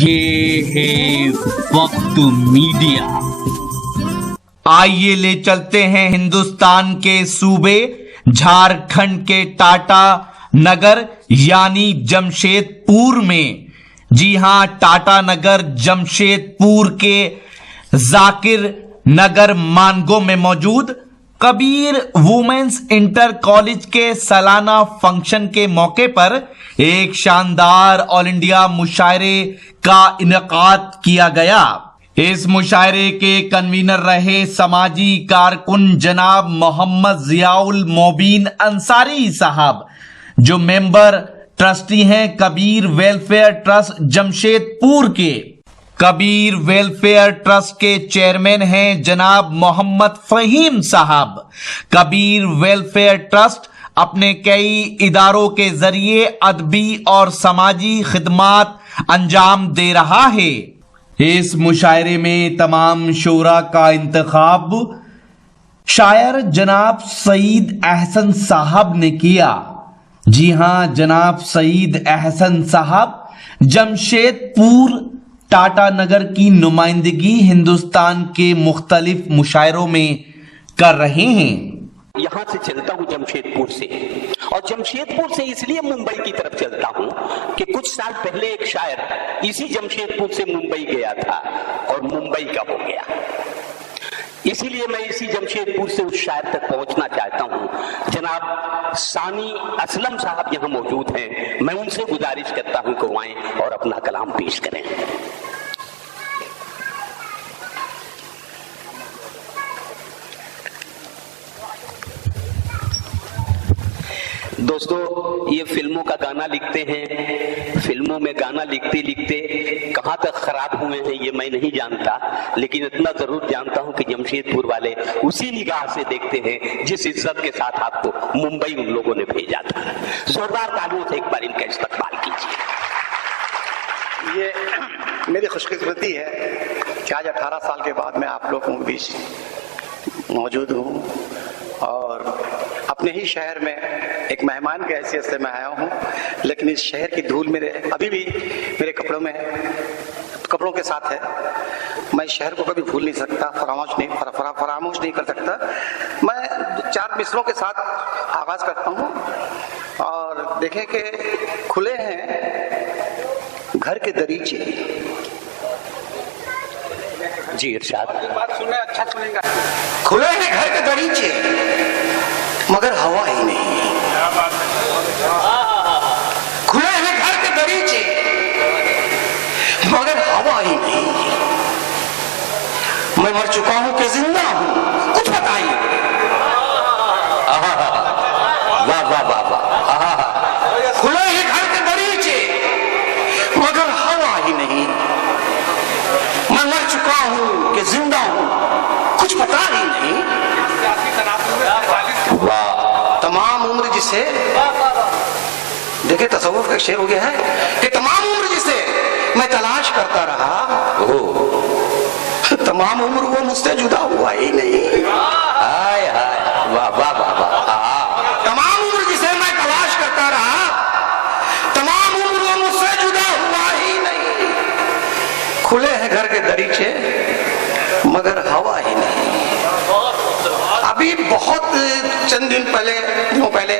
ये है वक्त मीडिया। आइए ले चलते हैं हिंदुस्तान के सूबे झारखंड के टाटा नगर यानी जमशेदपुर में। जी हां, टाटा नगर जमशेदपुर के जाकिर नगर मानगो में मौजूद कबीर वुमेन्स इंटर कॉलेज के सालाना फंक्शन के मौके पर एक शानदार ऑल इंडिया मुशायरे का इनेकाद किया गया। इस मुशायरे के कन्वीनर रहे समाजी कारकुन जनाब मोहम्मद जियाउल मोबीन अंसारी साहब, जो मेंबर ट्रस्टी हैं कबीर वेलफेयर ट्रस्ट जमशेदपुर के। कबीर वेलफेयर ट्रस्ट के चेयरमैन हैं जनाब मोहम्मद फहीम साहब। कबीर वेलफेयर ट्रस्ट अपने कई इदारों के जरिए अदबी और समाजी खिदमात अंजाम दे रहा है। इस मुशायरे में तमाम शोरा का इंतखाब शायर जनाब सईद अहसन साहब ने किया। जी हां, जनाब सईद अहसन साहब जमशेदपुर टाटा नगर की नुमाइंदगी हिंदुस्तान के मुख्तलिफ मुशायरों में कर रहे हैं। यहां से चलता हूं जमशेदपुर से, और जमशेदपुर से इसलिए मुंबई की तरफ चलता हूं कि कुछ साल पहले एक शायर इसी जमशेदपुर से मुंबई गया था और मुंबई का हो गया। इसीलिए मैं इसी जमशेदपुर से उस शायर तक पहुंचना चाहता हूं। जनाब सानी असलम साहब यहां मौजूद हैं, मैं उनसे गुजारिश करता हूं कि वो आएं और अपना कलाम पेश करें। दोस्तों, ये फिल्मों का गाना लिखते हैं, फिल्मों में गाना लिखते लिखते कहां तक खराब हुए हैं ये मैं नहीं जानता, लेकिन इतना जरूर जानता हूं कि जमशेदपुर वाले उसी निगाह से देखते हैं जिस इज्जत के साथ आपको मुंबई उन लोगों ने भेजा था। जोरदार तालियों से एक बार इनका इस्तकबाल कीजिए। ये मेरी खुशकिस्मती है कि आज 18 साल के बाद मैं आप लोगों के बीच मौजूद हूँ और अपने ही शहर में एक मेहमान के हैसियत से मैं आया हूँ। लेकिन इस शहर की धूल मेरे अभी भी मेरे कपड़ों के साथ है। मैं इस शहर को कभी भूल नहीं सकता, फरामोश नहीं कर सकता। मैं 4 मिसरों के साथ आगाज करता हूँ और देखें कि खुले हैं घर के दरीचे। जी इरशाद। बात सुनने अच्छा सुनेगा। खुले हैं घर के दरीचे मगर हवा ही नहीं। खुले हैं घर के दरीचे मगर हवा ही नहीं। मैं मर चुका हूं कि जिंदा हूं, कुछ बताइए। वाह वाह वाह वाह। खुले हैं घर के दरीचे मगर हवा ही नहीं। मैं मर चुका हूं कि जिंदा हूं, कुछ पता ही नहीं। तमाम उम्र जिसे देखे तसव्वुफ का शेर हो गया है कि तमाम उम्र जिसे मैं तलाश करता रहा, तमाम उम्र वो मुझसे जुदा हुआ ही नहीं। हाय हाय, वाह वाह वाह वाह। तमाम उम्र जिसे मैं तलाश करता रहा, तमाम उम्र वो मुझसे जुदा हुआ ही नहीं। खुले हैं घर के दरीचे मगर हवा ही नहीं। अभी बहुत चंद दिनों पहले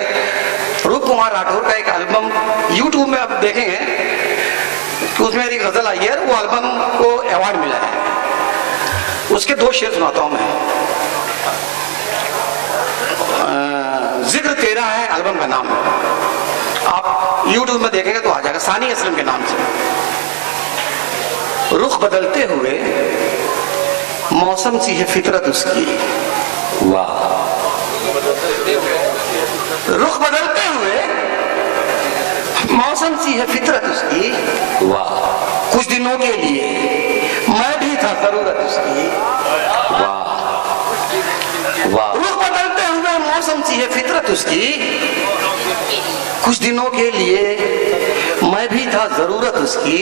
रूप कुमार राठौर का एक एल्बम YouTube में आप देखेंगे कि उसमें एक गजल आई है, वो एल्बम को अवार्ड मिला है। उसके 2 शेर सुनाता हूं मैं। जिक्र तेरा है एल्बम का नाम, आप YouTube में देखेंगे तो आ जाएगा, सानी असलम के नाम से। रुख बदलते हुए मौसम सी है फितरत उसकी। वाह। रुख बदलते हुए मौसम सी है फितरत उसकी। वाह। कुछ दिनों के लिए मैं भी था जरूरत उसकी। वाह वाह। रुख बदलते हुए मौसम सी है फितरत उसकी। कुछ दिनों के लिए मैं भी था जरूरत उसकी।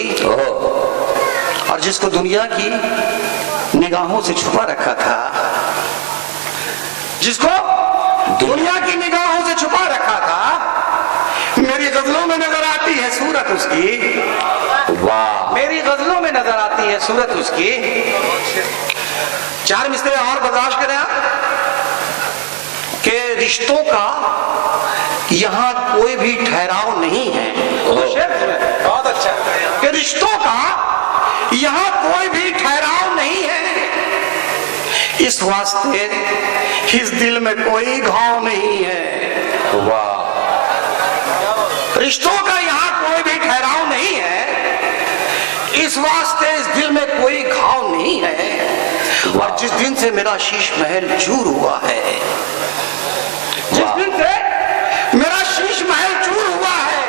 और जिसको दुनिया की निगाहों से छुपा रखा था, जिसको दुनिया की निगाहों से छुपा रखा था, मेरी गजलों में नजर आती है सूरत उसकी, वाह, मेरी गजलों में नजर आती है सूरत उसकी। चार मिसरे और बर्दाश्त करें आप कि रिश्तों का यहां कोई भी ठहराव नहीं है। बहुत अच्छा कि रिश्तों का यहां कोई भी ठहराव नहीं है, इस वास्ते इस दिल में कोई घाव नहीं है। वाह, रिश्तों का यहाँ कोई भी ठहराव नहीं है, इस वास्ते इस दिल में कोई घाव नहीं है। और जिस दिन से मेरा शीश महल चूर हुआ है, जिस दिन से मेरा शीश महल चूर हुआ है,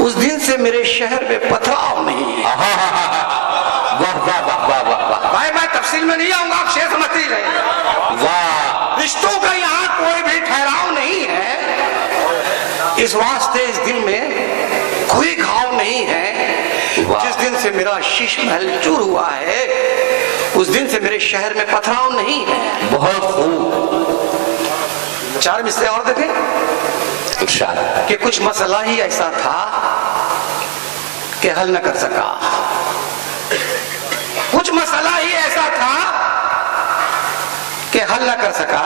उस दिन से मेरे शहर में पथराव नहीं है। वाह वाह वाह वाह वाह वाह, भाई मैं तफसील में नहीं आऊंगा, आप शेर समझते ही रहे। वाह, रिश्तों का यहाँ कोई भी ठहराव नहीं है, इस वास्ते इस दिल में कोई घाव नहीं है। जिस दिन से मेरा शीश महल चूर हुआ है, उस दिन से मेरे शहर में पथराव नहीं है। बहुत खूब। चार मिसरे और देखें इरशाद कि कुछ मसला ही ऐसा था कि हल न कर सका, कुछ मसला ही ऐसा था कि हल न कर सका,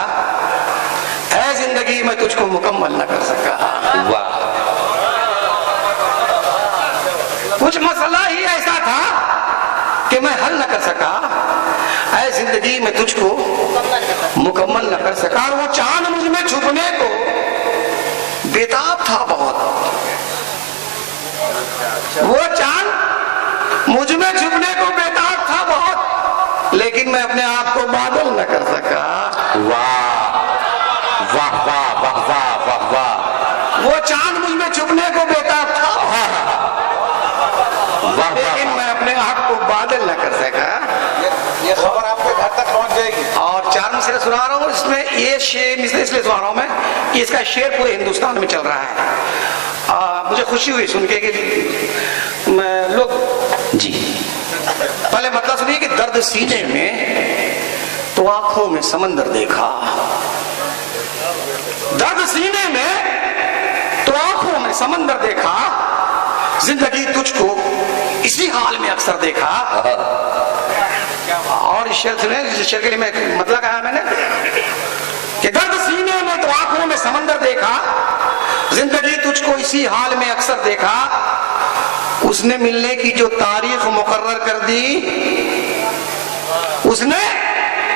ऐ जिंदगी में तुझको मुकम्मल न कर सका। वाह, कुछ मसला ही ऐसा था कि मैं हल न कर सका, ऐ जिंदगी में तुझको मुकम्मल न कर सका। और वो चांद मुझ में छुपने को बेताब था बहुत, वो चांद मुझ में छुपने को बेताब था बहुत, लेकिन मैं अपने आप को बादल न कर सका। वाह वाह वाह वाह वाह वाह वाह, वो चांद मुझ में छुपने को बेताब था, लेकिन मैं अपने आप को बादल न कर सका। ये खबर आपके घर तक पहुंच जाएगी। और चार मिसरे सुना रहा हूँ, इसमें ये शेर मिसरे इसलिए सुना रहा हूँ मैं कि इसका शेर पूरे हिंदुस्तान में चल रहा है। मुझे खुशी हुई सुन के कि लोग जी, पहले मतलब सुनिए कि दर्द सीने में तो आंखों में समंदर देखा, दर्द सीने में तो आंखों में समंदर देखा, जिंदगी तुझको इसी हाल में अक्सर देखा। और इस शेर सुने, इस शेर के लिए मैं मतलब कहा मैंने कि दर्द सीने में तो आंखों में समंदर देखा, जिंदगी तुझको इसी हाल में अक्सर देखा। उसने मिलने की जो तारीख मुकर्रर कर दी, उसने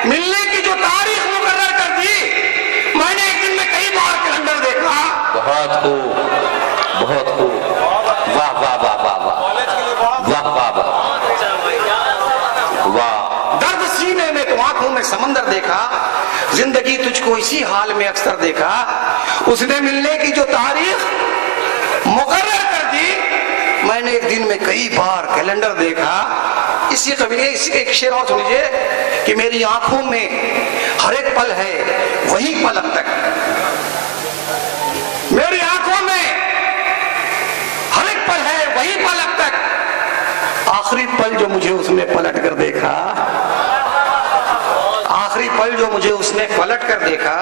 मिलने की जो तारीख मुकर्रर कर दी, मैंने एक दिन में कई बार कैलेंडर देखा। बहुत खूब, बहुत खूब, वाह वाह वाह वाह वाह वाह वाह वाह वाह। दर्द सीने में तो आंखों में समंदर देखा, जिंदगी तुझको इसी हाल में अक्सर देखा। उसने मिलने की जो तारीख मुकर्रर कर दी, मैंने एक दिन में कई बार कैलेंडर देखा। इसी कविता इसी एक शेर और सुनिए कि मेरी आंखों में हर एक पल है वही पल अब तक, मेरी आंखों में हर एक पल है वही पल अब तक। आखिरी पल जो मुझे उसने पलट कर देखा, आखिरी पल जो मुझे उसने पलट कर देखा।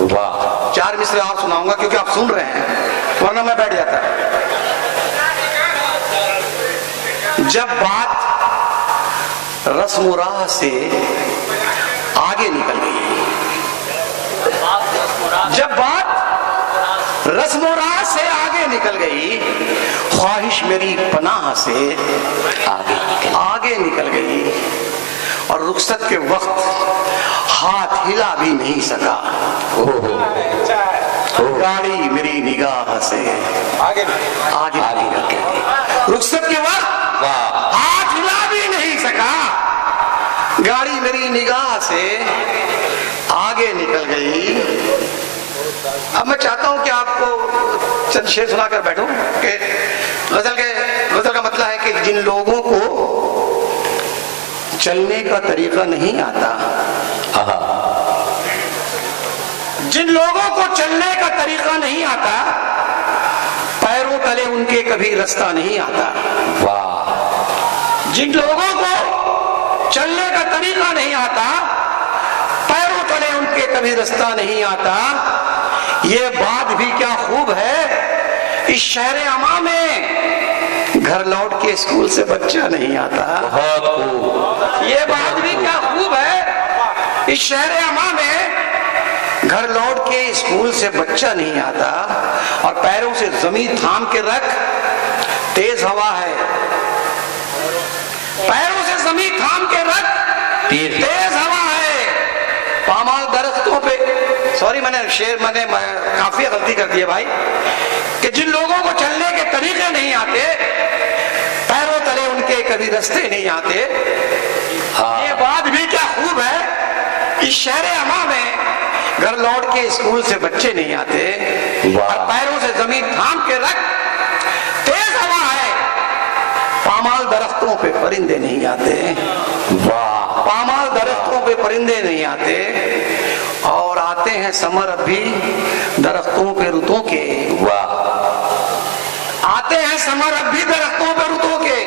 वाह, चार मिसरे और सुनाऊंगा क्योंकि आप सुन रहे हैं, वरना मैं बैठ जाता। जब बात रस्म राह से आगे निकल गई, जब बात रस्म राह से आगे निकल गई, ख्वाहिश मेरी पनाह से आगे निकल गई, और रुखसत के वक्त हाथ हिला भी नहीं सका। गाड़ी मेरी निगाह से आगे निकल गई, रुखसत के वक्त हाथ हिला भी नहीं सका, गाड़ी मेरी निगाह से आगे निकल गई। अब मैं चाहता हूं कि आपको चंद शेर सुनाकर बैठूं कि गजल का मतलब है कि जिन लोगों को चलने का तरीका नहीं आता, जिन लोगों को चलने का तरीका नहीं आता, पैरों तले उनके कभी रास्ता नहीं आता। वाह, जिन लोगों को चलने का तरीका नहीं आता, पैरों तले उनके कभी रास्ता नहीं आता, ये बात भी क्या खूब है इस शहर अमा में घर लौट के स्कूल से बच्चा नहीं आता। बहुत खूब। ये बात भी क्या खूब है। इस शहर अमा में घर लौट के स्कूल से बच्चा नहीं आता और पैरों से जमीन थाम के रख, तेज हवा है, पैरों से जमीन थाम के रख, तेज हवा है, पामाल दरख्तों पे, सॉरी मैंने काफी गलती कर दी है भाई, कि जिन लोगों को चलने के तरीके नहीं आते, पैरों तले उनके कभी रास्ते नहीं आते। हाँ। ये बात भी क्या खूब है। इस शहर अमा में घर लौट के स्कूल से बच्चे नहीं आते और पैरों से जमीन थाम के रख, तेज हवा है, पामाल दरख्तों पे परिंदे नहीं आते। वाह। पामाल दरख्तों पे परिंदे नहीं आते और आते हैं समर अब भी दरख्तों पे रुतों के। वाह। आते हैं समर अब भी दरख्तों पे रुतों के।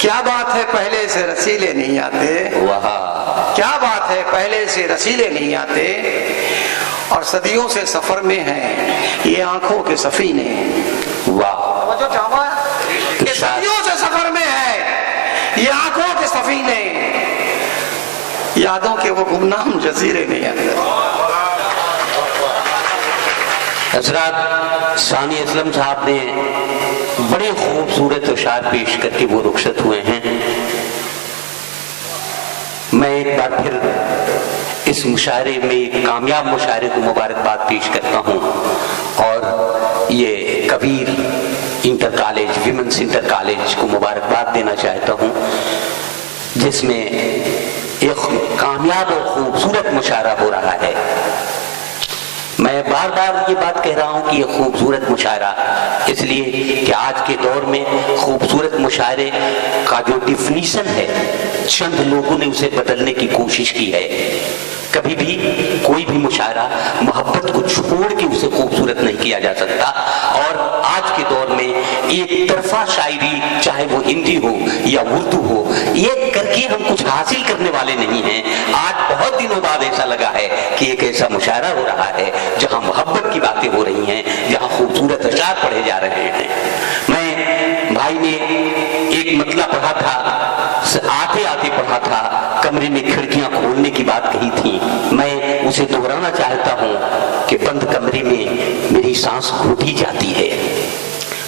क्या बात है पहले से रसीले नहीं आते। वाह। क्या बात है पहले से रसीले नहीं आते और सदियों से सफर में हैं ये आंखों के सफीने। वाह। ये सदियों से सफर में है ये आंखों के सफीने, यादों के वो गुमनाम जजीरे नहीं आते। हजरत सानी असलम साहब ने बड़े खूबसूरत अशार पेश करके वो रुखसत हुए हैं। मैं एक बार फिर इस मुशायरे में, एक कामयाब मुशायरे को मुबारकबाद पेश करता हूँ और ये Kabir inter college, women's inter college को मुबारकबाद देना चाहता हूँ, जिसमें एक कामयाब और खूबसूरत मुशायरा हो रहा है। मैं बार बार ये बात कह रहा हूं कि ये खूबसूरत मुशायरा इसलिए कि आज के दौर में खूबसूरत मुशायरे का जो डिफिनीशन है, चंद लोगों ने उसे बदलने की कोशिश की है। कभी भी कोई भी मुशायरा मोहब्बत को छोड़ के उसे खूबसूरत नहीं किया जा सकता और आज के दौर में एक तरफा शायरी, चाहे वो हिंदी हो या उर्दू हो, ये करके हम कुछ हासिल करने वाले नहीं हैं। आज बहुत दिनों बाद ऐसा लगा है कि एक ऐसा मुशायरा हो रहा है जहां मोहब्बत की बातें हो रही हैं, जहां खूबसूरत अशार पढ़े जा रहे हैं। मैं भाई ने एक मतला पढ़ा था, आते आते पढ़ा था, कमरे में खिड़कियां खोलने की बात कही थी। मैं उसे दोहराना चाहता हूं कि बंद कमरे में मेरी सांस घुटी जाती है,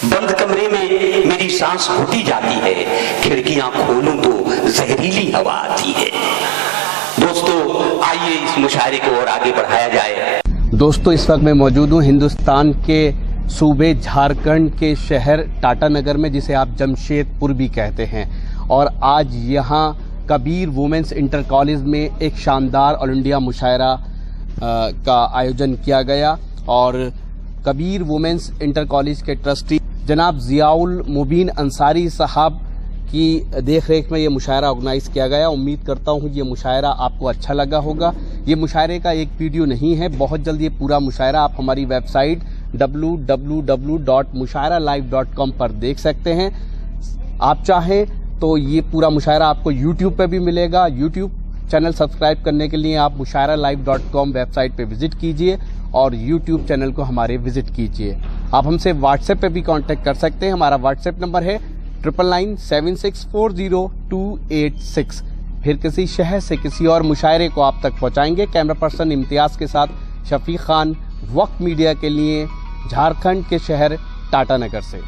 बंद कमरे में मेरी सांस घुटी जाती है, खिड़कियां खोलूं तो जहरीली हवा आती है। दोस्तों आइए इस मुशायरे को और आगे बढ़ाया जाए। दोस्तों इस वक्त मैं मौजूद हूँ हिंदुस्तान के सूबे झारखंड के शहर टाटानगर में, जिसे आप जमशेदपुर भी कहते हैं, और आज यहाँ कबीर वुमेन्स इंटर कॉलेज में एक शानदार ऑल इंडिया मुशायरा का आयोजन किया गया और कबीर वुमेन्स इंटर कॉलेज के ट्रस्टी जनाब जियाउल मुबीन अंसारी साहब की देखरेख में ये मुशायरा ऑर्गेनाइज किया गया। उम्मीद करता हूँ ये मुशायरा आपको अच्छा लगा होगा। ये मुशायरे का एक वीडियो नहीं है, बहुत जल्द ये पूरा मुशायरा आप हमारी वेबसाइट www.mushairalive.com पर देख सकते हैं। आप चाहें तो ये पूरा मुशायरा आपको YouTube पे भी मिलेगा। YouTube चैनल सब्सक्राइब करने के लिए आप mushairalive.com वेबसाइट पे विजिट कीजिए और YouTube चैनल को हमारे विजिट कीजिए। आप हमसे व्हाट्सएप पे भी कांटेक्ट कर सकते हैं। हमारा व्हाट्सएप नंबर है 9997640286। फिर किसी शहर से किसी और मुशायरे को आप तक पहुंचाएंगे। कैमरा पर्सन इम्तियाज के साथ शफीक खान, वक्त मीडिया के लिए झारखंड के शहर टाटानगर से।